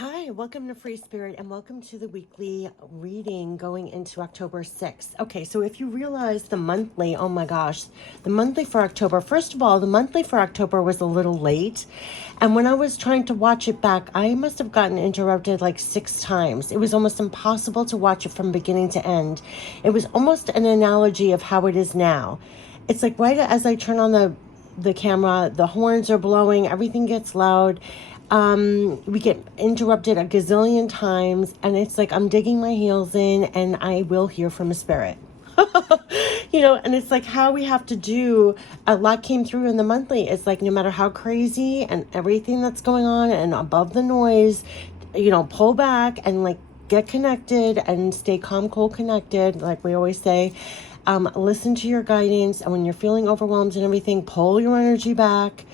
Hi, welcome to Free Spirit and welcome to the weekly reading going into October 6th. Okay, so if you realize the monthly, oh my gosh, the monthly for October, first of all, the monthly for October was a little late. And when I was trying to watch it back, I must have gotten interrupted like 6 times. It was almost impossible to watch it from beginning to end. It was almost an analogy of how it is now. It's like right as I turn on the camera, the horns are blowing, everything gets loud. We get interrupted a gazillion times, and it's like I'm digging my heels in and I will hear from a spirit. And it's like how we have to do. A lot came through in the monthly. It's like no matter how crazy and everything that's going on and above the noise, pull back and like get connected and stay calm, cool, connected, like we always say. Listen to your guidance, and when you're feeling overwhelmed and everything, pull your energy back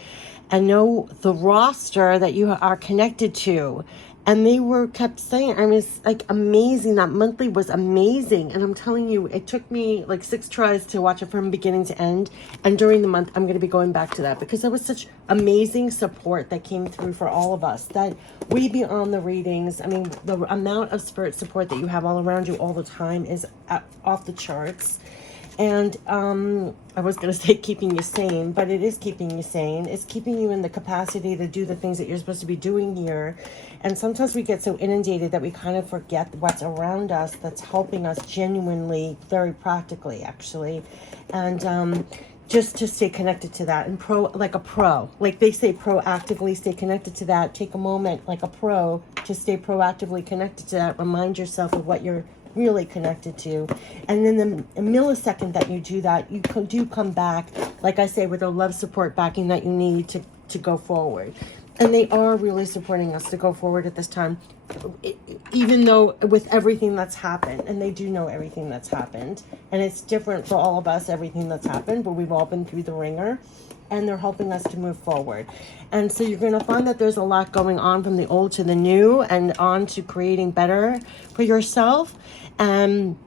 and know the roster that you are connected to. And they kept saying, I mean, it's like amazing. That monthly was amazing. And I'm telling you, it took me like 6 tries to watch it from beginning to end. And during the month, I'm going to be going back to that because there was such amazing support that came through for all of us, that way beyond the readings. I mean, the amount of spirit support that you have all around you all the time is off the charts. And I was going to say keeping you sane, but it is keeping you sane. It's keeping you in the capacity to do the things that you're supposed to be doing here. And sometimes we get so inundated that we kind of forget what's around us that's helping us genuinely, very practically, actually. And just to stay connected to that and like they say, proactively stay connected to that. Take a moment like a pro to stay proactively connected to that. Remind yourself of what you're really connected to, and then the millisecond that you do that, you do come back, like I say, with the love support backing that you need to go forward. And they are really supporting us to go forward at this time, even though with everything that's happened, and they do know everything that's happened, and it's different for all of us, everything that's happened, but we've all been through the ringer, and they're helping us to move forward. And so you're going to find that there's a lot going on from the old to the new and on to creating better for yourself. And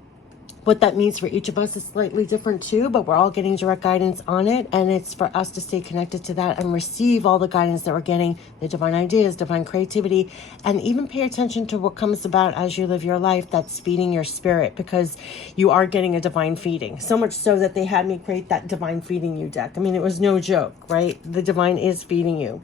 what that means for each of us is slightly different too, but we're all getting direct guidance on it. And it's for us to stay connected to that and receive all the guidance that we're getting, the divine ideas, divine creativity, and even pay attention to what comes about as you live your life that's feeding your spirit, because you are getting a divine feeding. So much so that they had me create that divine feeding you deck. I mean, it was no joke, right? The divine is feeding you.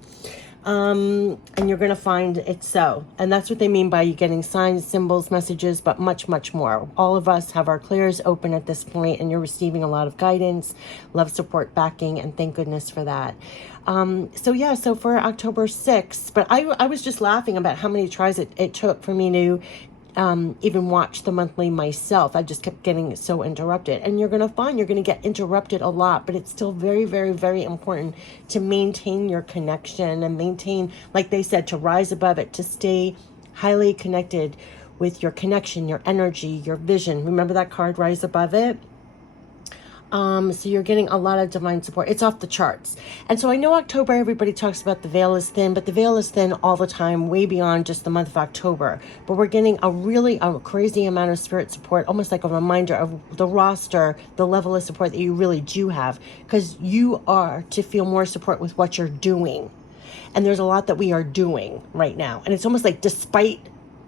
And you're going to find it so. And that's what they mean by you getting signs, symbols, messages, but much, much more. All of us have our clears open at this point, and you're receiving a lot of guidance, love, support, backing, and thank goodness for that. So for October 6th, but I was just laughing about how many tries it took for me to even watch the monthly myself. I just kept getting so interrupted, and you're going to find you're going to get interrupted a lot, but it's still very, very, very important to maintain your connection and maintain, like they said, to rise above it, to stay highly connected with your connection, your energy, your vision. Remember that card, rise above it? So you're getting a lot of divine support. It's off the charts. And so I know October, everybody talks about the veil is thin, but the veil is thin all the time, way beyond just the month of October. But we're getting a crazy amount of spirit support, almost like a reminder of the roster, the level of support that you really do have, because you are to feel more support with what you're doing. And there's a lot that we are doing right now. And it's almost like despite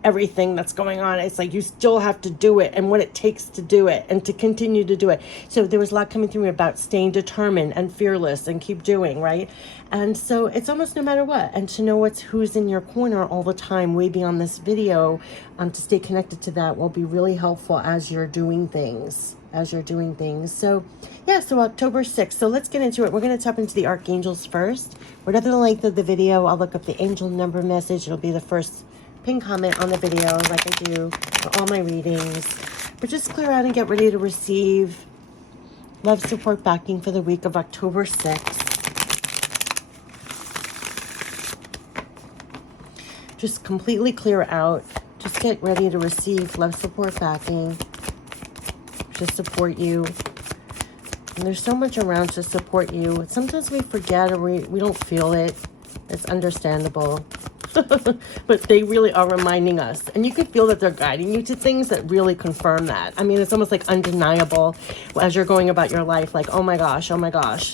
everything that's going on, it's like you still have to do it, and what it takes to do it and to continue to do it. So there was a lot coming through me about staying determined and fearless and keep doing, right? And so it's almost no matter what, and to know who's in your corner all the time, way beyond this video, to stay connected to that will be really helpful as you're doing things. So October 6th. So let's get into it. We're going to tap into the archangels first. Whatever the length of the video, I'll look up the angel number message. It'll be the first pin comment on the video, like I do for all my readings. But just clear out and get ready to receive love, support, backing for the week of October 6th. Just completely clear out. Just get ready to receive love, support, backing to support you. And there's so much around to support you. Sometimes we forget, or we don't feel it. It's understandable. But they really are reminding us, and you can feel that they're guiding you to things that really confirm that. I mean, it's almost like undeniable as you're going about your life, like, oh my gosh,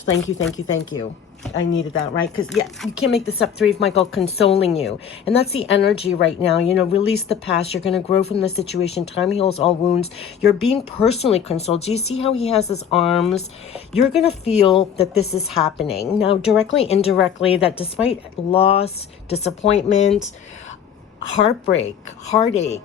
thank you. I needed that, right? Because, yeah, you can't make this up. Three of Michael consoling you. And that's the energy right now. You know, release the past. You're going to grow from the situation. Time heals all wounds. You're being personally consoled. Do you see how he has his arms? You're going to feel that this is happening. Now, directly, indirectly, that despite loss, disappointment, heartbreak, heartache,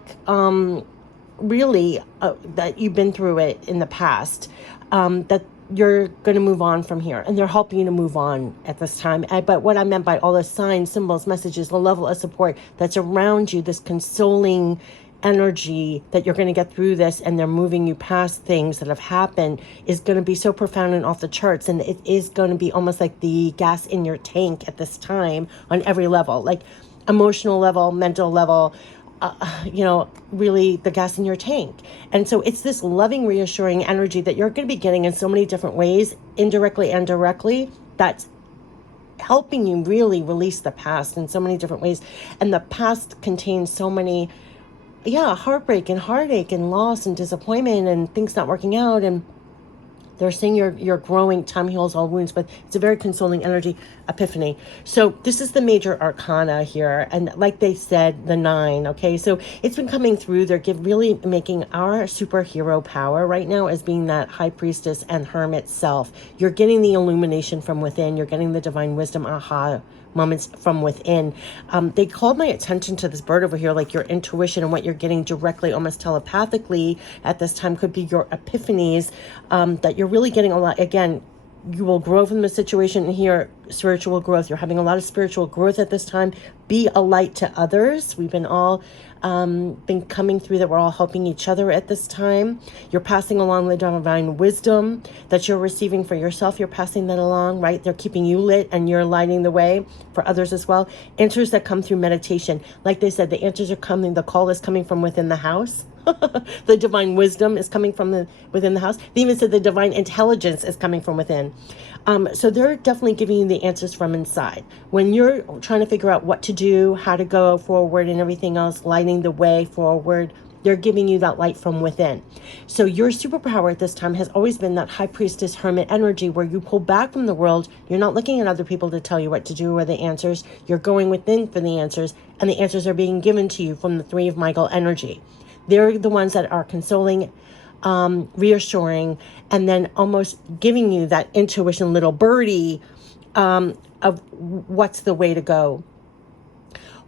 really, that you've been through it in the past, that you're going to move on from here, and they're helping you to move on at this time. But what I meant by all the signs, symbols, messages, the level of support that's around you, this consoling energy that you're going to get through this, and they're moving you past things that have happened, is going to be so profound and off the charts. And it is going to be almost like the gas in your tank at this time on every level, like emotional level, mental level, you know, really the gas in your tank. And so it's this loving, reassuring energy that you're going to be getting in so many different ways, indirectly and directly, that's helping you really release the past in so many different ways. And the past contains so many, heartbreak and heartache and loss and disappointment and things not working out. And they're saying you're growing. Time heals all wounds, but it's a very consoling energy, epiphany. So this is the major arcana here. And like they said, the 9, okay? So it's been coming through. They're really making our superhero power right now as being that high priestess and hermit self. You're getting the illumination from within. You're getting the divine wisdom, aha, moments from within. They called my attention to this bird over here, like your intuition and what you're getting directly, almost telepathically at this time could be your epiphanies, that you're really getting a lot. Again, you will grow from the situation here, spiritual growth. You're having a lot of spiritual growth at this time. Be a light to others. We've been all been coming through that. We're all helping each other at this time. You're passing along the divine wisdom that you're receiving for yourself. You're passing that along, right? They're keeping you lit and you're lighting the way for others as well. Answers that come through meditation. Like they said, the answers are coming. The call is coming from within the house. The divine wisdom is coming from within the house. They even said the divine intelligence is coming from within. So they're definitely giving you the answers from inside. When you're trying to figure out what to do, how to go forward and everything else, lighting the way forward, they're giving you that light from within. So your superpower at this time has always been that high priestess hermit energy where you pull back from the world. You're not looking at other people to tell you what to do or the answers. You're going within for the answers, and the answers are being given to you from the Three of Michael energy. They're the ones that are consoling, reassuring, and then almost giving you that intuition little birdie of what's the way to go,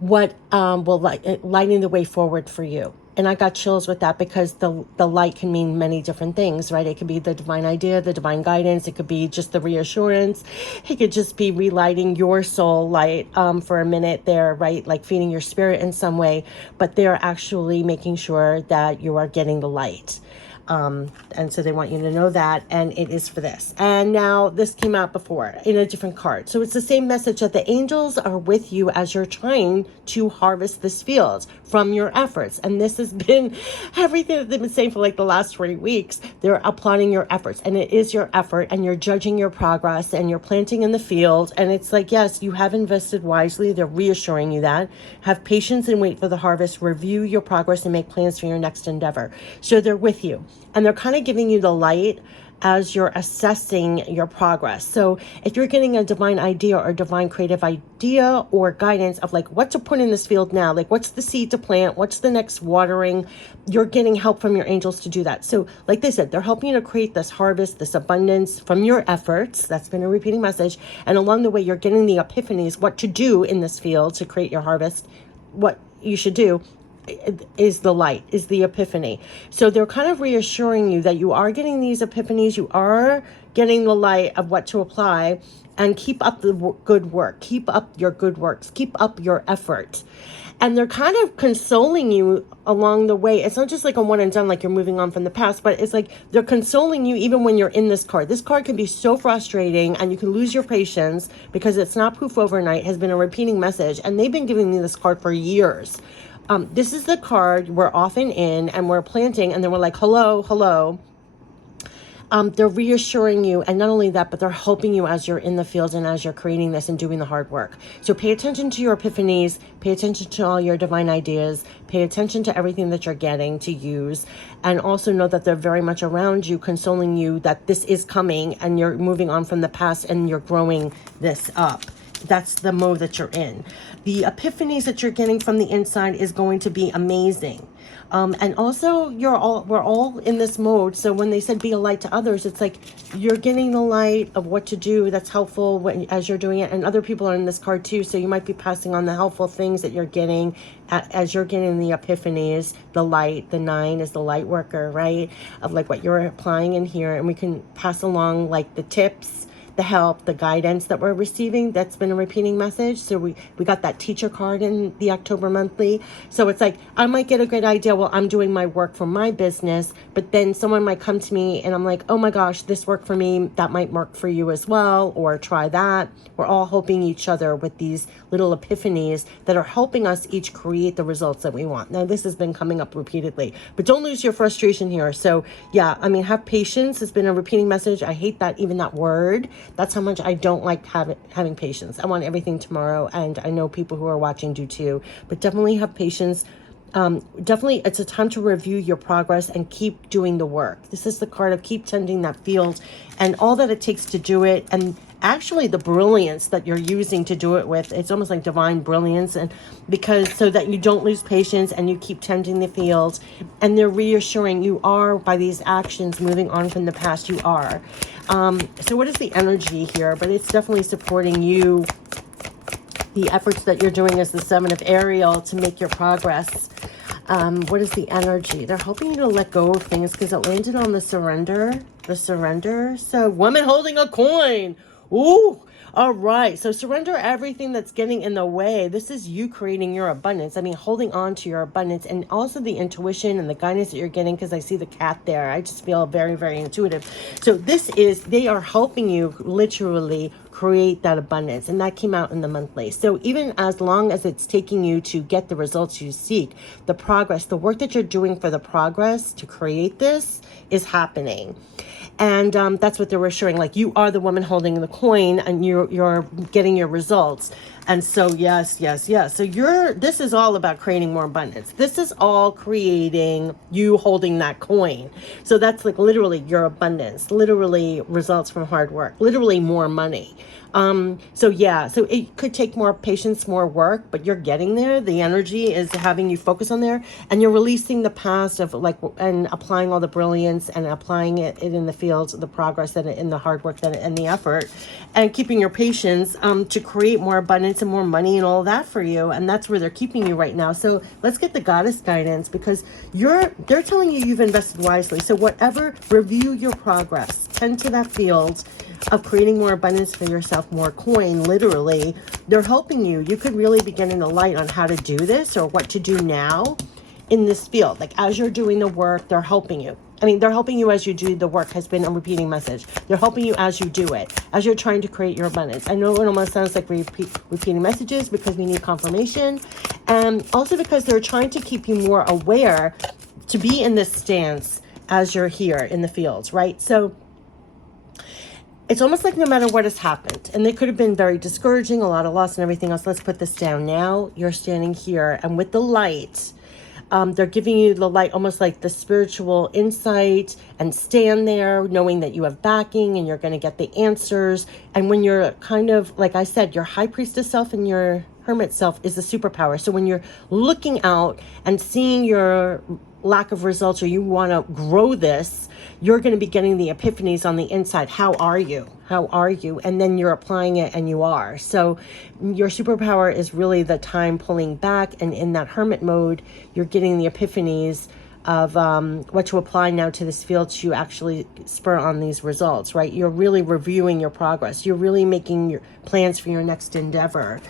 what will lighting the way forward for you. And I got chills with that because the light can mean many different things, right? It could be the divine idea, the divine guidance. It could be just the reassurance. It could just be relighting your soul light for a minute there, right? Like feeding your spirit in some way. But they're actually making sure that you are getting the light. And so they want you to know that, and it is for this. And now this came out before in a different card. So it's the same message that the angels are with you as you're trying to harvest this field from your efforts. And this has been everything that they've been saying for like the last 20 weeks. They're applauding your efforts, and it is your effort, and you're judging your progress, and you're planting in the field. And it's like, yes, you have invested wisely. They're reassuring you that. Have patience and wait for the harvest. Review your progress and make plans for your next endeavor. So they're with you. And they're kind of giving you the light as you're assessing your progress. So if you're getting a divine idea or divine creative idea or guidance of like what to put in this field now, like what's the seed to plant, what's the next watering, you're getting help from your angels to do that. So like they said, they're helping you to create this harvest, this abundance from your efforts. That's been a repeating message. And along the way, you're getting the epiphanies, what to do in this field to create your harvest, what you should do. Is the light, is the epiphany. So they're kind of reassuring you that you are getting these epiphanies, you are getting the light of what to apply, and keep up the good work, keep up your good works, keep up your effort. And they're kind of consoling you along the way. It's not just like a one and done, like you're moving on from the past, but it's like they're consoling you even when you're in this card. This card can be so frustrating and you can lose your patience because it's not poof overnight, has been a repeating message. And they've been giving me this card for years. This is the card we're often in and we're planting, and then we're like, hello. They're reassuring you, and not only that, but they're helping you as you're in the field and as you're creating this and doing the hard work. So pay attention to your epiphanies, pay attention to all your divine ideas, pay attention to everything that you're getting to use, and also know that they're very much around you, consoling you that this is coming and you're moving on from the past and you're growing this up. That's the mode that you're in. The epiphanies that you're getting from the inside is going to be amazing. And also we're all in this mode. So when they said be a light to others, it's like you're getting the light of what to do that's helpful as you're doing it. And other people are in this card too. So you might be passing on the helpful things that you're getting as you're getting the epiphanies. The light, the 9 is the light worker, right? Of like what you're applying in here. And we can pass along like the tips, the help, the guidance that we're receiving. That's been a repeating message. So we got that teacher card in the October monthly. So it's like, I might get a good idea while I'm doing my work for my business, but then someone might come to me and I'm like, oh my gosh, this worked for me. That might work for you as well, or try that. We're all helping each other with these little epiphanies that are helping us each create the results that we want. Now, this has been coming up repeatedly, but don't lose your frustration here. So yeah, I mean, have patience. It's been a repeating message. I hate that, even that word. That's how much I don't like having patience. I want everything tomorrow, and I know people who are watching do too. But definitely have patience. Definitely, it's a time to review your progress and keep doing the work. This is the card of keep tending that field and all that it takes to do it. And actually the brilliance that you're using to do it with, it's almost like divine brilliance, and because so that you don't lose patience and you keep tending the field, and they're reassuring you are, by these actions, moving on from the past. You are. So what is the energy here? But it's definitely supporting you, the efforts that you're doing as the 7 of Ariel to make your progress. What is the energy? They're helping you to let go of things because it landed on the surrender. The surrender. So woman holding a coin. Ooh. All right. So surrender everything that's getting in the way. This is you creating your abundance. I mean, holding on to your abundance, and also the intuition and the guidance that you're getting, because I see the cat there. I just feel very, very intuitive. So they are helping you literally create that abundance, and that came out in the monthly. So even as long as it's taking you to get the results you seek, the progress, the work that you're doing for the progress to create this is happening. And that's what they're reassuring. Like, you are the woman holding the coin, and you're getting your results. And so yes. So this is all about creating more abundance. This is all creating you holding that coin. So that's like literally your abundance, literally results from hard work, literally more money. So it could take more patience, more work, but you're getting there. The energy is having you focus on there, and you're releasing the past of like, and applying all the brilliance and applying it in the fields, the progress that in the hard work and the effort, and keeping your patience, to create more abundance and more money and all that for you. And that's where they're keeping you right now. So let's get the goddess guidance, because they're telling you you've invested wisely. So review your progress, tend to that field of creating more abundance for yourself, more coin, literally. They're helping you. You could really be getting the light on how to do this or what to do now in this field. Like, as you're doing the work, they're helping you. I mean, they're helping you as you do the work, has been a repeating message. They're helping you as you do it, as you're trying to create your abundance. I know it almost sounds like repeating messages because we need confirmation. And also because they're trying to keep you more aware to be in this stance as you're here in the fields, right? So it's almost like no matter what has happened, and they could have been very discouraging, a lot of loss and everything else. Let's put this down. Now you're standing here, and with the light, they're giving you the light, almost like the spiritual insight, and stand there knowing that you have backing and you're going to get the answers. And when you're kind of, like I said, your high priestess self and your hermit self is the superpower. So when you're looking out and seeing your lack of results, or you want to grow this, you're going to be getting the epiphanies on the inside. How are you? And then you're applying it, and you are. So your superpower is really the time pulling back, and in that hermit mode, you're getting the epiphanies of what to apply now to this field to actually spur on these results, right? You're really reviewing your progress. You're really making your plans for your next endeavor.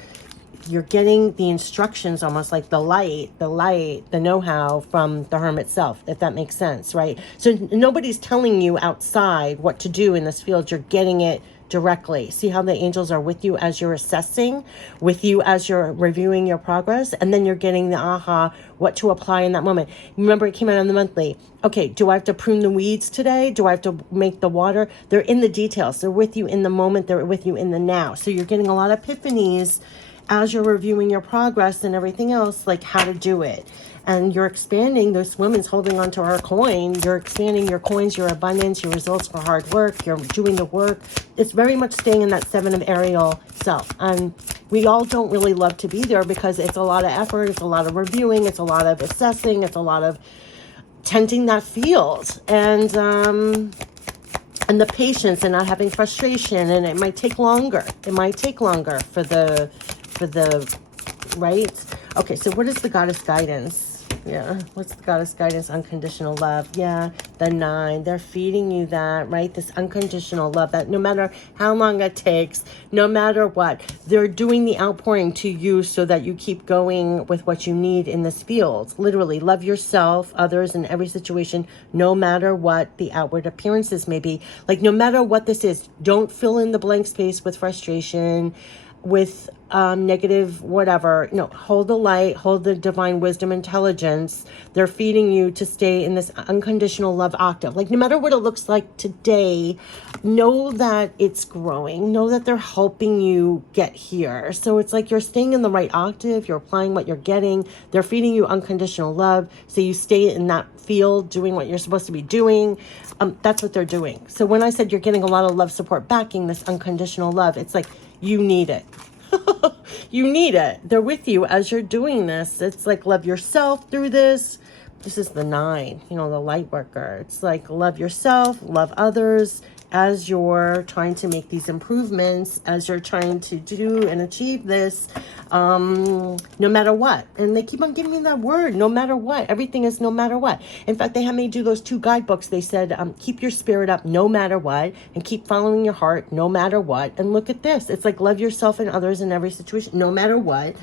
You're getting the instructions, almost like the light, the know-how from the hermit self, if that makes sense, right? So nobody's telling you outside what to do in this field. You're getting it directly. See how the angels are with you as you're assessing, with you as you're reviewing your progress, and then you're getting the aha, what to apply in that moment. Remember, it came out on the monthly. Okay, do I have to prune the weeds today? Do I have to make the water? They're in the details. They're with you in the moment. They're with you in the now. So you're getting a lot of epiphanies as you're reviewing your progress and everything else, like how to do it. And you're expanding, this woman's holding onto her coin. You're expanding your coins, your abundance, your results for hard work. You're doing the work. It's very much staying in that 7 of Ariel self. And we all don't really love to be there because it's a lot of effort. It's a lot of reviewing. It's a lot of assessing. It's a lot of tending that field. And the patience and not having frustration. And it might take longer. It might take longer for the right? Okay, so what is the goddess guidance? Yeah, what's the goddess guidance? Unconditional love. Yeah, the 9. They're feeding you that, right? This unconditional love that no matter how long it takes, no matter what, they're doing the outpouring to you so that you keep going with what you need in this field. Literally, love yourself, others, in every situation, no matter what the outward appearances may be. Like, no matter what this is, don't fill in the blank space with frustration, with negative whatever. No, hold the light, hold the divine wisdom, intelligence. They're feeding you to stay in this unconditional love octave. Like, no matter what it looks like today, know that it's growing. Know that they're helping you get here. So it's like you're staying in the right octave. You're applying what you're getting. They're feeding you unconditional love. So you stay in that field doing what you're supposed to be doing. That's what they're doing. So when I said you're getting a lot of love, support, backing, this unconditional love, it's like you need it. You need it. They're with you as you're doing this. It's like love yourself through this. This is the 9, the light worker. It's like love yourself, love others as you're trying to make these improvements, as you're trying to do and achieve this, no matter what. And they keep on giving me that word, no matter what. Everything is no matter what. In fact, they had me do those 2 guidebooks. They said, keep your spirit up no matter what, and keep following your heart no matter what. And look at this. It's like love yourself and others in every situation, no matter what.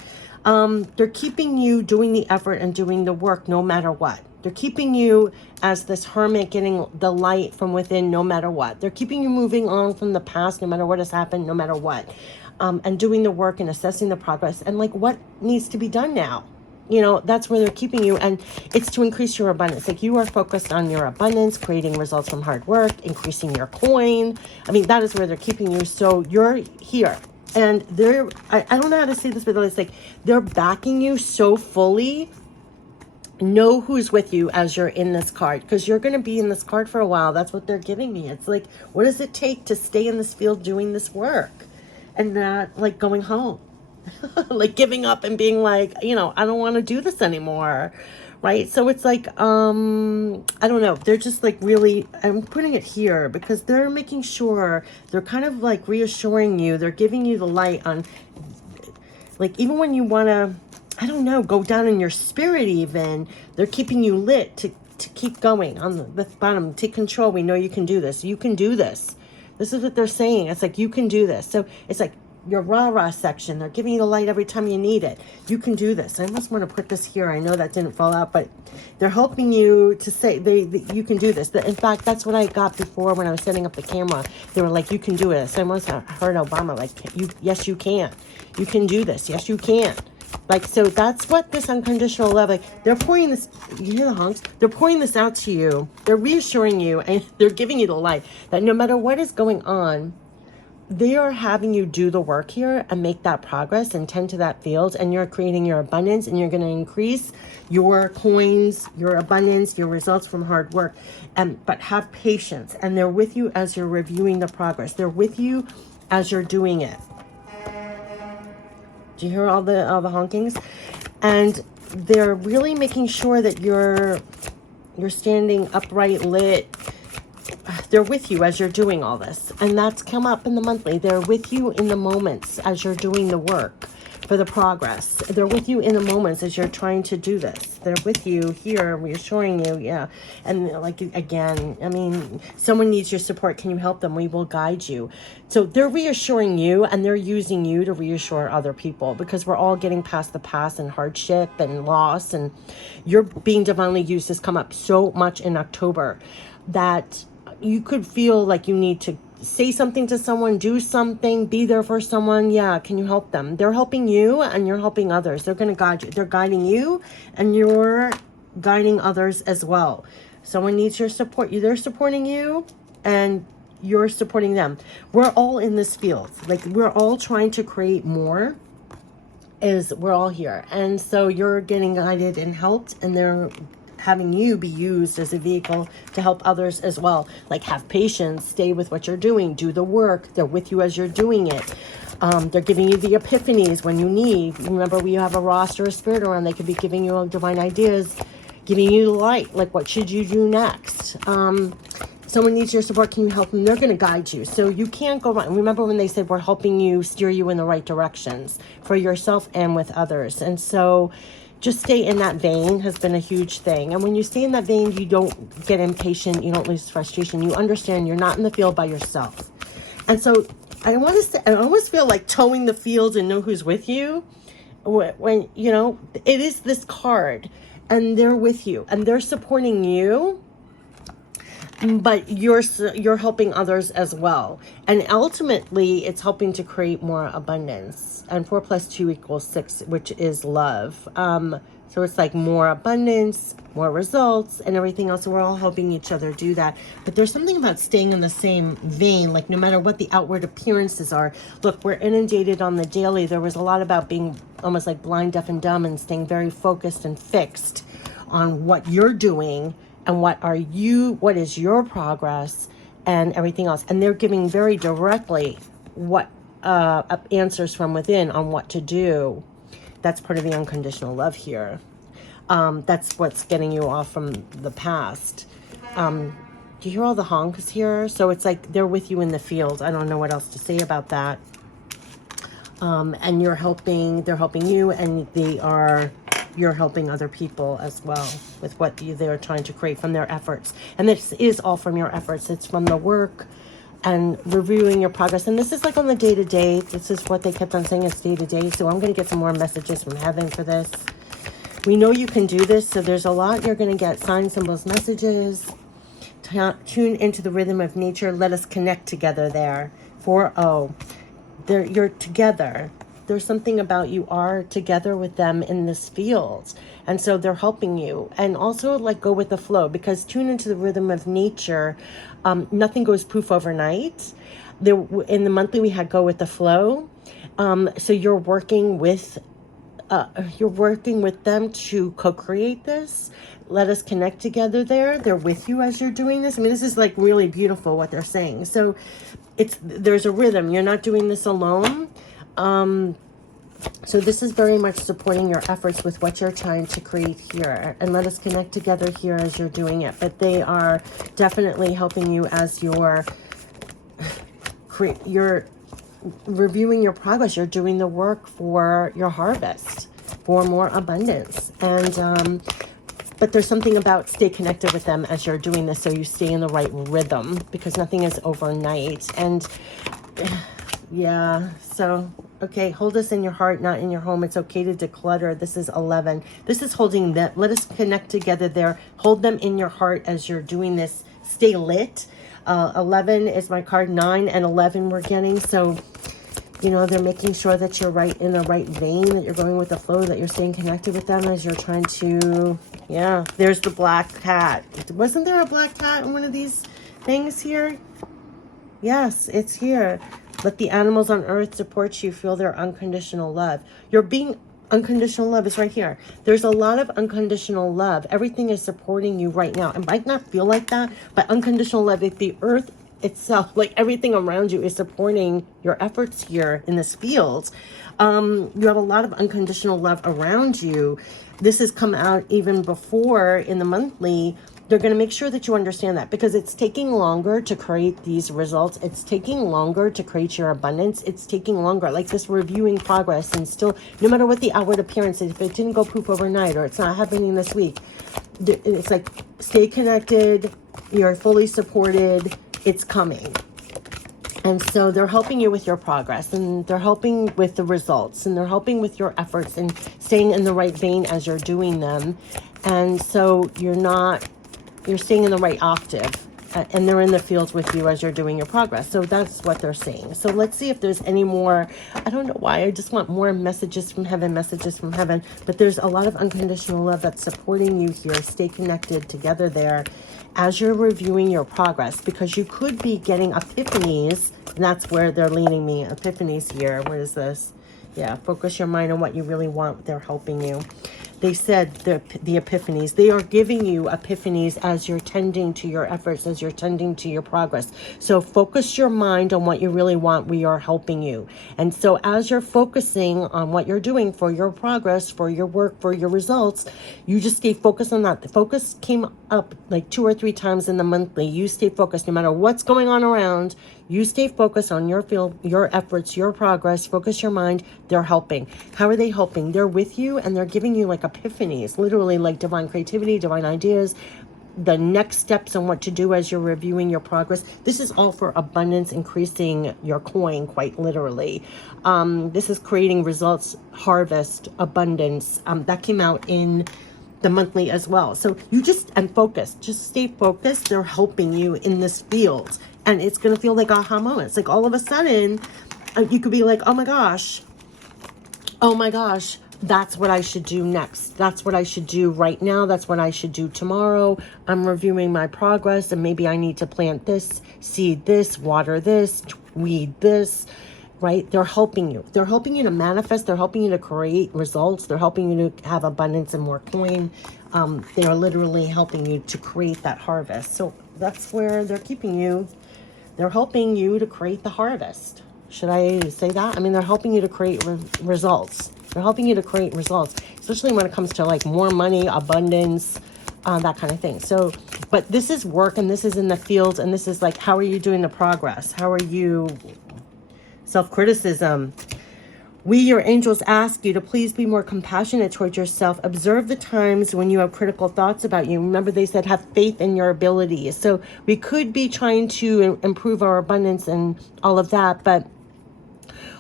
They're keeping you doing the effort and doing the work no matter what. They're keeping you as this hermit getting the light from within no matter what. They're keeping you moving on from the past no matter what has happened, no matter what. And doing the work and assessing the progress and like what needs to be done now. That's where they're keeping you. And it's to increase your abundance. Like you are focused on your abundance, creating results from hard work, increasing your coin. I mean, that is where they're keeping you. So you're here. And I don't know how to say this, but it's like they're backing you so fully. Know who's with you as you're in this card, because you're going to be in this card for a while. That's what they're giving me. It's like, what does it take to stay in this field doing this work and not like going home, like giving up and being like, I don't want to do this anymore. Right. So it's like, I don't know. They're just like really, I'm putting it here because they're making sure they're kind of like reassuring you. They're giving you the light on like, even when you want to, I don't know, go down in your spirit even, they're keeping you lit to keep going on the bottom. Take control. We know you can do this. You can do this. This is what they're saying. It's like, you can do this. So it's like your rah-rah section. They're giving you the light every time you need it. You can do this. I almost want to put this here. I know that didn't fall out, but they're helping you to say you can do this. In fact, that's what I got before when I was setting up the camera. They were like, you can do this. I almost heard Obama like, yes, you can. You can do this. Yes, you can. Like, so that's what this unconditional love, like, they're pouring this, you hear the honks? They're pouring this out to you. They're reassuring you, and they're giving you the light that no matter what is going on, they are having you do the work here and make that progress and tend to that field, and you're creating your abundance, and you're going to increase your coins, your abundance, your results from hard work. But have patience, and they're with you as you're reviewing the progress. They're with you as you're doing it. Do you hear all the honkings? And they're really making sure that you're standing upright, lit. They're with you as you're doing all this. And that's come up in the monthly. They're with you in the moments as you're doing the work for the progress. They're with you in the moments as you're trying to do this. They're with you here, reassuring you, yeah. And like, again, I mean, someone needs your support. Can you help them? We will guide you. So they're reassuring you, and they're using you to reassure other people, because we're all getting past the past and hardship and loss, and you're being divinely used has come up so much in October that you could feel like you need to say something to someone, do something, be there for someone. Yeah, can you help them? They're helping you and you're helping others. They're going to guide you. They're guiding you and you're guiding others as well. Someone needs your support. They're supporting you and you're supporting them. We're all in this field. Like, we're all trying to create more. We're all here. And so you're getting guided and helped, and they're having you be used as a vehicle to help others as well. Like, have patience, stay with what you're doing, do the work. They're with you as you're doing it. They're giving you the epiphanies when you need. Remember, we have a roster of spirit around. They could be giving you divine ideas, giving you the light, like what should you do next. Someone needs your support, can you help them? They're going to guide you. So you can't go wrong. Remember when they said we're helping you, steer you in the right directions for yourself and with others. And so just stay in that vein has been a huge thing. And when you stay in that vein, you don't get impatient. You don't lose frustration. You understand you're not in the field by yourself. And so I almost feel like towing the field and know who's with you. When, you know, it is this card and they're with you and they're supporting you, but you're helping others as well. And ultimately, it's helping to create more abundance. And 4 + 2 = 6, which is love. So it's like more abundance, more results, and everything else. So we're all helping each other do that. But there's something about staying in the same vein, like no matter what the outward appearances are. Look, we're inundated on the daily. There was a lot about being almost like blind, deaf, and dumb and staying very focused and fixed on what you're doing and what is your progress and everything else. And they're giving very directly what answers from within on what to do. That's part of the unconditional love here. That's what's getting you off from the past. Do you hear all the honks here? So it's like they're with you in the field. I don't know what else to say about that. And they're helping you, and you're helping other people as well with what they're trying to create from their efforts. And this is all from your efforts. It's from the work and reviewing your progress. And this is like on the day-to-day. This is what they kept on saying, is day-to-day. So I'm going to get some more messages from heaven for this. We know you can do this. So there's a lot you're going to get. Signs, symbols, messages. Tune into the rhythm of nature. Let us connect together there. 4-0. You're together. There's something about you are together with them in this field. And so they're helping you. And also, like, go with the flow, because tune into the rhythm of nature. Nothing goes poof overnight. In the monthly, we had go with the flow. So you're working with them to co-create this. Let us connect together there. They're with you as you're doing this. I mean, this is like really beautiful what they're saying. So there's a rhythm. You're not doing this alone. So this is very much supporting your efforts with what you're trying to create here. And let us connect together here as you're doing it. But they are definitely helping you as you're reviewing your progress. You're doing the work for your harvest, for more abundance. And but there's something about stay connected with them as you're doing this, so you stay in the right rhythm, because nothing is overnight. And yeah, so okay, hold us in your heart, not in your home. It's okay to declutter. This is 11. This is holding that. Let us connect together there. Hold them in your heart as you're doing this. Stay lit. 11 is my card. 9 and 11 we're getting. So, you know, they're making sure that you're right in the right vein, that you're going with the flow, that you're staying connected with them as you're trying to, yeah, there's the black cat. Wasn't there a black cat in one of these things here? Yes, it's here. Let the animals on earth support you. Feel their unconditional love. You're being unconditional love is right here. There's a lot of unconditional love. Everything is supporting you right now. It might not feel like that, but unconditional love, if the earth itself, like everything around you, is supporting your efforts here in this field. You have a lot of unconditional love around you. This has come out even before in the monthly. They're going to make sure that you understand that, because it's taking longer to create these results. It's taking longer to create your abundance. It's taking longer, like this reviewing progress, and still, no matter what the outward appearance is, if it didn't go poof overnight or it's not happening this week, it's like stay connected. You're fully supported. It's coming. And so they're helping you with your progress, and they're helping with the results, and they're helping with your efforts and staying in the right vein as you're doing them. And so you're staying in the right octave. and they're in the field with you as you're doing your progress. So that's what they're saying. So let's see if there's any more. I don't know why. I just want more messages from heaven, messages from heaven. But there's a lot of unconditional love that's supporting you here. Stay connected together there as you're reviewing your progress, because you could be getting epiphanies. And that's where they're leading me. Epiphanies here. What is this? Yeah, focus your mind on what you really want. They're helping you. They said the epiphanies. They are giving you epiphanies as you're tending to your efforts, as you're tending to your progress. So focus your mind on what you really want. We are helping you. And so as you're focusing on what you're doing for your progress, for your work, for your results, you just stay focused on that. The focus came up like 2 or 3 times in the monthly. You stay focused no matter what's going on around. You stay focused on your field, your efforts, your progress. Focus your mind. They're helping. How are they helping? They're with you, and they're giving you like epiphanies, literally like divine creativity, divine ideas, the next steps on what to do as you're reviewing your progress. This is all for abundance, increasing your coin, quite literally. This is creating results, harvest, abundance. That came out in the monthly as well. So you and focus, just stay focused. They're helping you in this field, and it's going to feel like aha moments. Like all of a sudden you could be like, oh my gosh, that's what I should do next. That's what I should do right now. That's what I should do tomorrow. I'm reviewing my progress, and maybe I need to plant this, seed this, water this, weed this, right? They're helping you. They're helping you to manifest. They're helping you to create results. They're helping you to have abundance and more coin. They are literally helping you to create that harvest. So that's where they're keeping you. They're helping you to create the harvest. Should I say that? I mean, they're helping you to create results. They're helping you to create results, especially when it comes to like more money, abundance, that kind of thing. So, but this is work, and this is in the field, and this is like, how are you doing the progress? How are you? Self-criticism. We, your angels, ask you to please be more compassionate towards yourself. Observe the times when you have critical thoughts about you. Remember, they said have faith in your abilities. So we could be trying to improve our abundance and all of that, but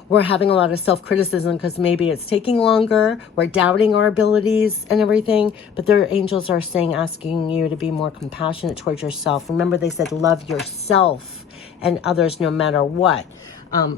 we're having a lot of self-criticism because maybe it's taking longer. We're doubting our abilities and everything. But their angels are asking you to be more compassionate towards yourself. Remember, they said love yourself and others no matter what.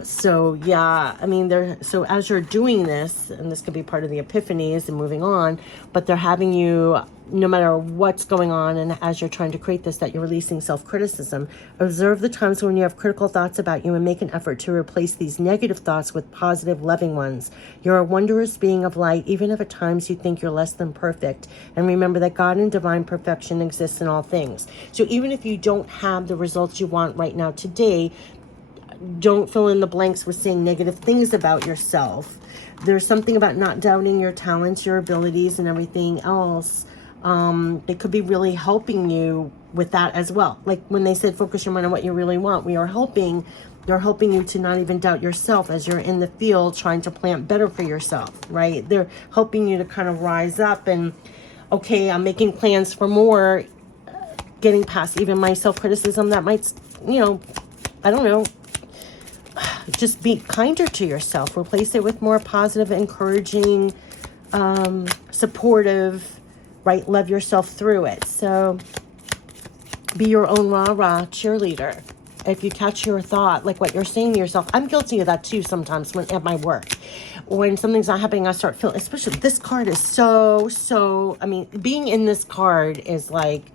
So yeah, I mean, so as you're doing this, and this could be part of the epiphanies and moving on, but they're having you, no matter what's going on, and as you're trying to create this, that you're releasing self-criticism. Observe the times when you have critical thoughts about you and make an effort to replace these negative thoughts with positive, loving ones. You're a wondrous being of light, even if at times you think you're less than perfect. And remember that God and divine perfection exists in all things. So even if you don't have the results you want right now today, don't fill in the blanks with saying negative things about yourself. There's something about not doubting your talents, your abilities, and everything else. It could be really helping you with that as well. Like when they said focus your mind on what you really want, they're helping you to not even doubt yourself as you're in the field trying to plant better for yourself, right? They're helping you to kind of rise up and, okay, I'm making plans for more, getting past even my self-criticism that might, I don't know, just be kinder to yourself. Replace it with more positive, encouraging, supportive, right? Love yourself through it. So be your own rah-rah cheerleader. If you catch your thought, like what you're saying to yourself, I'm guilty of that too sometimes at my work. When something's not happening, I start feeling, especially this card is so, I mean, being in this card is like,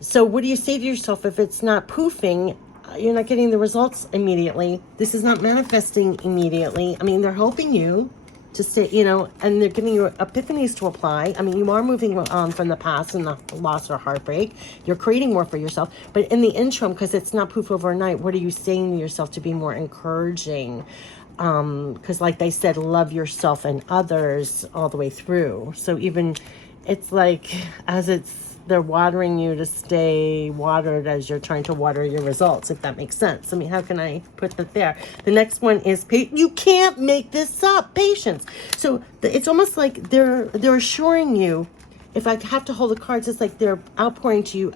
so what do you say to yourself if it's not poofing? You're not getting the results immediately. This is not manifesting immediately. I mean, they're helping you to stay, and they're giving you epiphanies to apply. I mean, you are moving on from the past and the loss or heartbreak. You're creating more for yourself. But in the interim, because it's not poof overnight, what are you saying to yourself to be more encouraging? Because like they said, love yourself and others all the way through. So even it's like they're watering you to stay watered as you're trying to water your results, if that makes sense. I mean, how can I put that there? The next one is you can't make this up, patience. So it's almost like they're assuring you, if I have to hold the cards, it's like they're outpouring to you.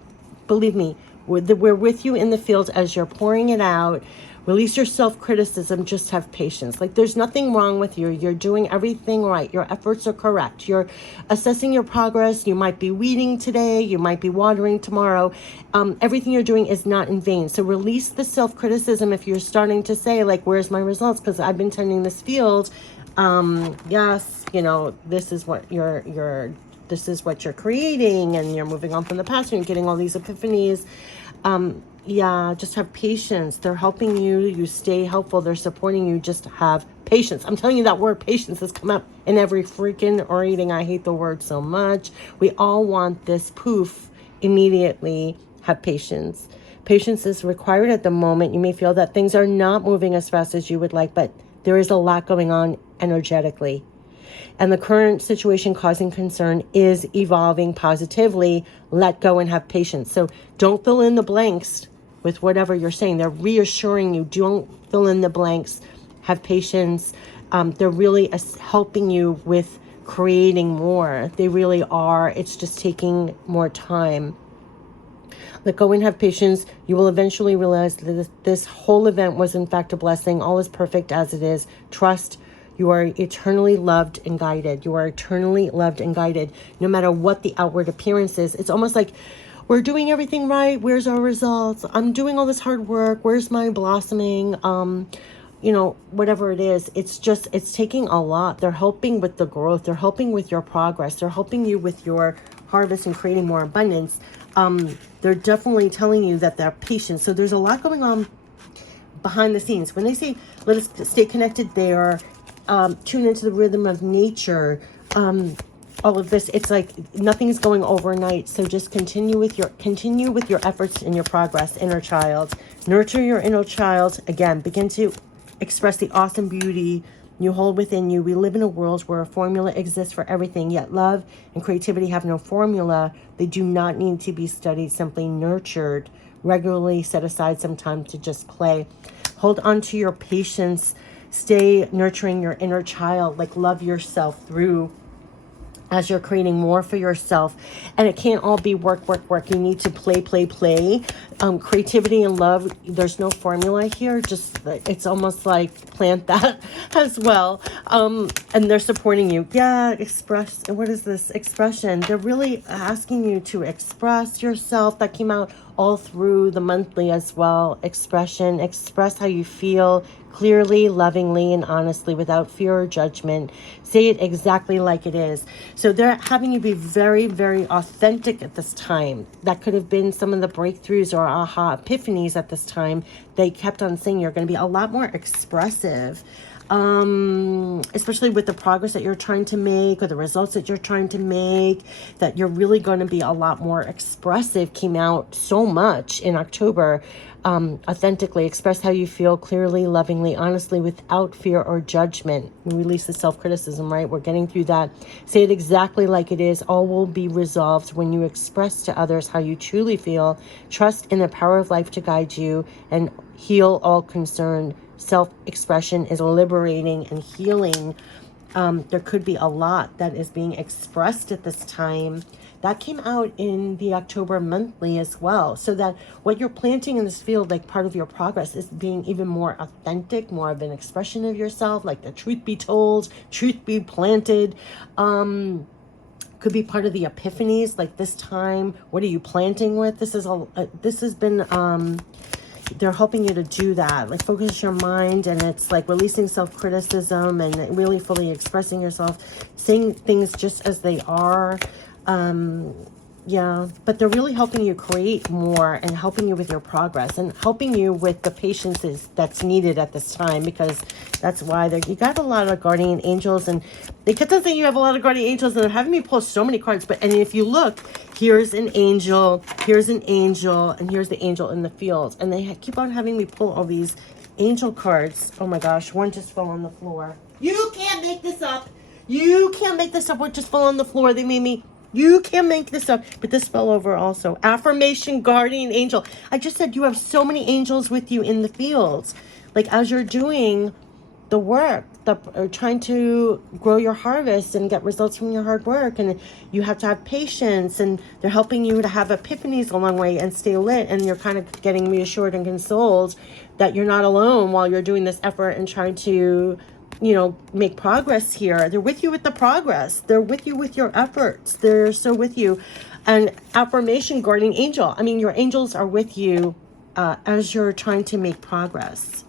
Believe me, we're with you in the field as you're pouring it out. Release your self-criticism. Just have patience. Like, there's nothing wrong with you. You're doing everything right. Your efforts are correct. You're assessing your progress. You might be weeding today. You might be watering tomorrow. Everything you're doing is not in vain. So release the self-criticism if you're starting to say, like, where's my results? Because I've been tending this field. Yes, you know, this is what this is what you're creating, and you're moving on from the past, and you're getting all these epiphanies. Yeah, just have patience. They're helping you. You stay helpful. They're supporting you. Just have patience. I'm telling you, that word patience has come up in every freaking reading. I hate the word so much. We all want this poof immediately. Have patience. Patience is required at the moment. You may feel that things are not moving as fast as you would like, but there is a lot going on energetically. And the current situation causing concern is evolving positively. Let go and have patience. So don't fill in the blanks with whatever you're saying. They're reassuring you. Don't fill in the blanks. Have patience. They're really helping you with creating more. They really are. It's just taking more time. Let go and have patience. You will eventually realize that this whole event was in fact a blessing. All is perfect as it is. Trust. You are eternally loved and guided. You are eternally loved and guided, no matter what the outward appearance is. It's almost like we're doing everything right. Where's our results? I'm doing all this hard work. Where's my blossoming? You know, whatever it is, it's taking a lot. They're helping with the growth. They're helping with your progress. They're helping you with your harvest and creating more abundance. They're definitely telling you that they're patient. So there's a lot going on behind the scenes. When they say, let us stay connected, they are tune into the rhythm of nature. All of this, it's like nothing's going overnight. So just continue with your efforts and your progress. Inner child, nurture your inner child. Again, begin to express the awesome beauty you hold within you. We live in a world where a formula exists for everything, yet love and creativity have no formula. They do not need to be studied, simply nurtured. Regularly set aside some time to just play. Hold on to your patience. Stay nurturing your inner child. Like, love yourself through as you're creating more for yourself. And it can't all be work, work, work. You need to play, play, play. Creativity and love, there's no formula here. Just, it's almost like plant that as well. And they're supporting you. Yeah, express. What is this expression? They're really asking you to express yourself. That came out all through the monthly as well. Expression. Express how you feel clearly, lovingly, and honestly, without fear or judgment. Say it exactly like it is. So they're having you be very, very authentic at this time. That could have been some of the breakthroughs or aha epiphanies at this time. They kept on saying you're going to be a lot more expressive, especially with the progress that you're trying to make or the results that you're trying to make, that you're really going to be a lot more expressive. Came out so much in October. Authentically express how you feel clearly, lovingly, honestly, without fear or judgment. We release the self-criticism, right? We're getting through that. Say it exactly like it is. All will be resolved when you express to others how you truly feel. Trust in the power of life to guide you and heal all concern. Self-expression is liberating and healing. There could be a lot that is being expressed at this time. That came out in the October monthly as well. So that what you're planting in this field, like part of your progress, is being even more authentic, more of an expression of yourself, like the truth be told, truth be planted. Could be part of the epiphanies, like this time, what are you planting with? This has been, they're helping you to do that, like focus your mind, and it's like releasing self-criticism and really fully expressing yourself, saying things just as they are. Yeah, but they're really helping you create more and helping you with your progress and helping you with the patience that's needed at this time, because that's why you got a lot of guardian angels, and they kept on saying you have a lot of guardian angels, and they're having me pull so many cards. And if you look, here's an angel, here's an angel, and here's the angel in the field, and they keep on having me pull all these angel cards. Oh my gosh, one just fell on the floor. You can't make this up. You can't make this up. What just fell on the floor? They made me. You can't make this up. But this fell over also. Affirmation, guardian angel. I just said you have so many angels with you in the fields. Like as you're doing the work, trying to grow your harvest and get results from your hard work, and you have to have patience, and they're helping you to have epiphanies along the way and stay lit, and you're kind of getting reassured and consoled that you're not alone while you're doing this effort and trying to, make progress here. They're with you with the progress. They're with you with your efforts. They're so with you. And affirmation, guardian angel. I mean, your angels are with you as you're trying to make progress.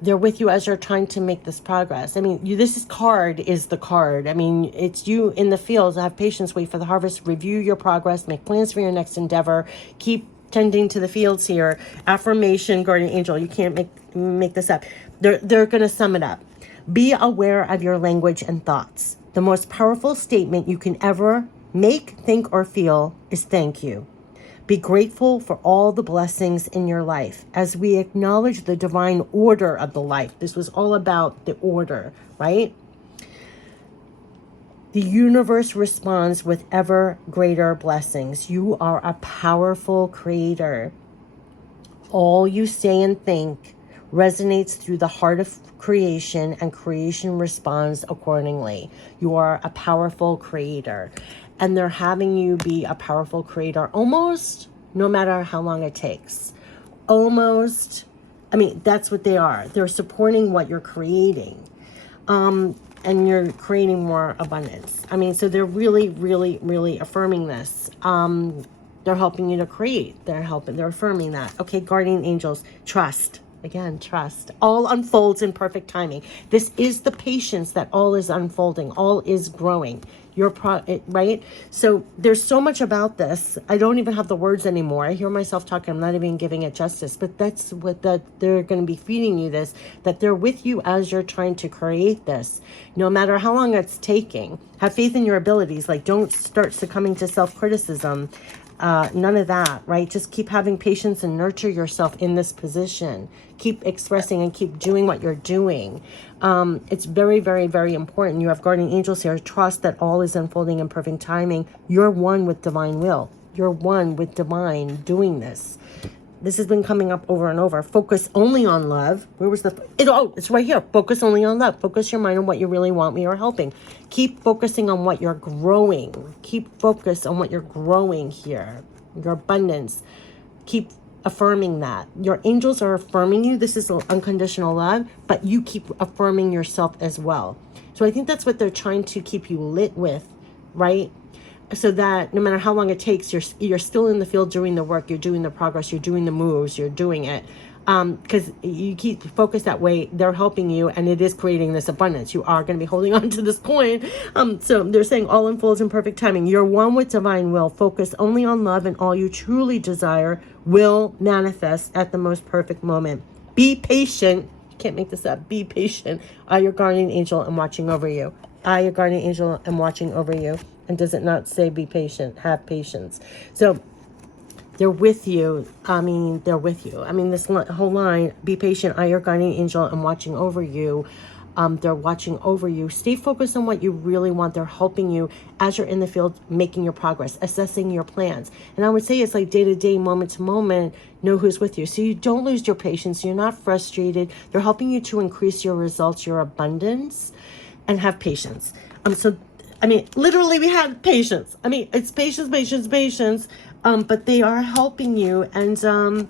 They're with you as you're trying to make this progress. I mean, this card is the card. I mean, it's you in the fields. Have patience, wait for the harvest, review your progress, make plans for your next endeavor, keep tending to the fields here. Affirmation, guardian angel. You can't make this up. They're going to sum it up. Be aware of your language and thoughts. The most powerful statement you can ever make, think, or feel is thank you. Be grateful for all the blessings in your life as we acknowledge the divine order of the life. This was all about the order, right? The universe responds with ever greater blessings. You are a powerful creator. All you say and think resonates through the heart of creation, and creation responds accordingly. You are a powerful creator. And they're having you be a powerful creator almost no matter how long it takes. Almost, I mean, that's what they are. They're supporting what you're creating. And you're creating more abundance. I mean, so they're really, really, really affirming this. They're helping you to create. They're affirming that. Okay, guardian angels, trust. Again, trust. All unfolds in perfect timing. This is the patience that all is unfolding. All is growing. Right? So there's so much about this. I don't even have the words anymore. I hear myself talking. I'm not even giving it justice. But that's what they're going to be feeding you this, that they're with you as you're trying to create this. No matter how long it's taking. Have faith in your abilities. Like, don't start succumbing to self-criticism. None of that, right? Just keep having patience and nurture yourself in this position. Keep expressing and keep doing what you're doing. It's very, very, very important. You have guardian angels here. Trust that all is unfolding in perfect timing. You're one with divine will. You're one with divine doing this. This has been coming up over and over. Focus only on love. Where was it's right here. Focus only on love. Focus your mind on what you really want. We are helping. Keep focusing on what you're growing. Keep focus on what you're growing here. Your abundance. Keep affirming that. Your angels are affirming you. This is unconditional love, but you keep affirming yourself as well. So I think that's what they're trying to keep you lit with, right? So that no matter how long it takes, you're still in the field doing the work, you're doing the progress, you're doing the moves, you're doing it. Because you keep focused that way, they're helping you, and it is creating this abundance. You are going to be holding on to this coin. So they're saying all unfolds in perfect timing. You're one with divine will. Focus only on love, and all you truly desire will manifest at the most perfect moment. Be patient. You can't make this up. Be patient. I, your guardian angel, am watching over you. I, your guardian angel, am watching over you. And does it not say be patient? Have patience. So they're with you. I mean, they're with you. I mean, this whole line, be patient. I, your guardian angel, am watching over you. They're watching over you. Stay focused on what you really want. They're helping you as you're in the field, making your progress, assessing your plans. And I would say it's like day to day, moment to moment, know who's with you. So you don't lose your patience. You're not frustrated. They're helping you to increase your results, your abundance, and have patience. I mean, literally, we have patience. I mean, it's patience, patience, patience. But they are helping you. And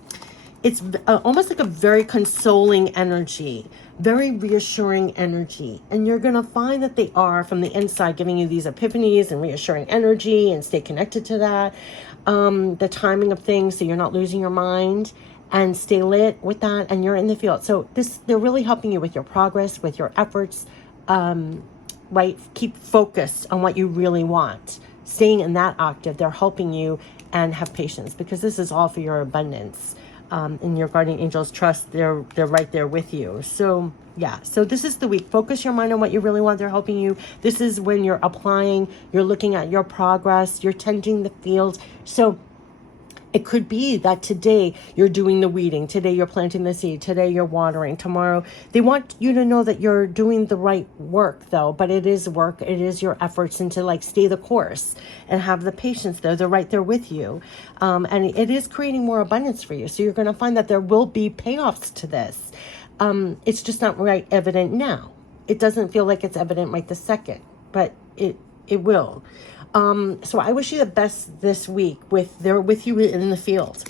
it's almost like a very consoling energy, very reassuring energy. And you're going to find that they are from the inside giving you these epiphanies and reassuring energy, and stay connected to that. The timing of things, so you're not losing your mind, and stay lit with that. And you're in the field. So they're really helping you with your progress, with your efforts. Right? Keep focused on what you really want. Staying in that octave, they're helping you, and have patience, because this is all for your abundance. And your guardian angels trust, they're right there with you. So yeah, so this is the week. Focus your mind on what you really want. They're helping you. This is when you're applying, you're looking at your progress, you're tending the field. So it could be that today you're doing the weeding. Today you're planting the seed. Today you're watering. Tomorrow, they want you to know that you're doing the right work, though. But it is work. It is your efforts, and to stay the course and have the patience there. They're right there with you. And it is creating more abundance for you. So you're going to find that there will be payoffs to this. It's just not right evident now. It doesn't feel like it's evident right this second, but it will. So I wish you the best this week. They're with you in the field.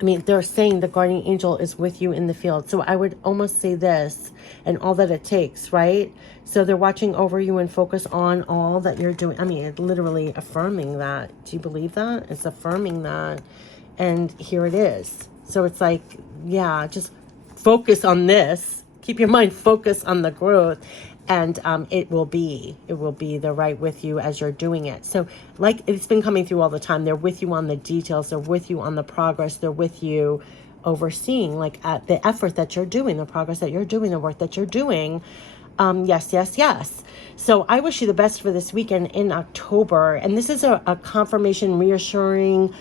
I mean, they're saying the guardian angel is with you in the field. So I would almost say this, and all that it takes, right? So they're watching over you and focus on all that you're doing. I mean, it's literally affirming that. Do you believe that? It's affirming that. And here it is. So it's like, yeah, just focus on this. Keep your mind focused on the growth. And it will be they're right with you as you're doing it. So like it's been coming through all the time. They're with you on the details. They're with you on the progress. They're with you overseeing like at the effort that you're doing, the progress that you're doing, the work that you're doing. Yes. So I wish you the best for this weekend in October. And this is a confirmation, reassuring.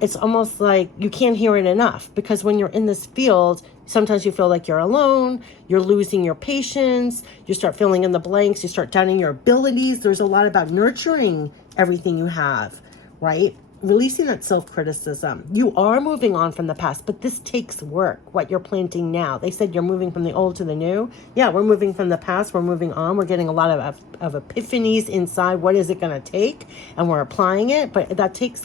It's almost like you can't hear it enough, because when you're in this field, sometimes you feel like you're alone, you're losing your patience, you start filling in the blanks, you start doubting your abilities. There's a lot about nurturing everything you have, right? Releasing that self-criticism. You are moving on from the past, but this takes work, what you're planting now. They said you're moving from the old to the new. Yeah, we're moving from the past, we're moving on. We're getting a lot of epiphanies inside. What is it going to take? And we're applying it, but that takes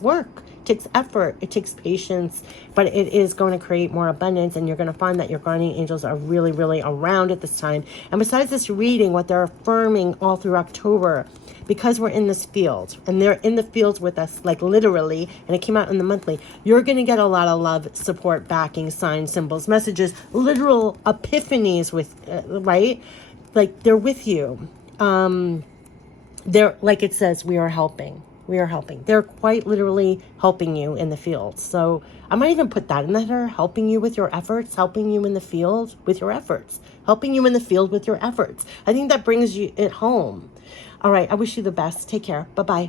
work. It takes effort, it takes patience, but it is going to create more abundance, and you're going to find that your guardian angels are really, really around at this time. And besides this reading, what they're affirming all through October, because we're in this field, and they're in the fields with us, like literally, and it came out in the monthly, you're going to get a lot of love, support, backing, signs, symbols, messages, literal epiphanies with, right? Like they're with you. They're, like it says, we are helping. We are helping. They're quite literally helping you in the field. So I might even put that in the header, helping you with your efforts, helping you in the field with your efforts, helping you in the field with your efforts. I think that brings you it home. All right. I wish you the best. Take care. Bye-bye.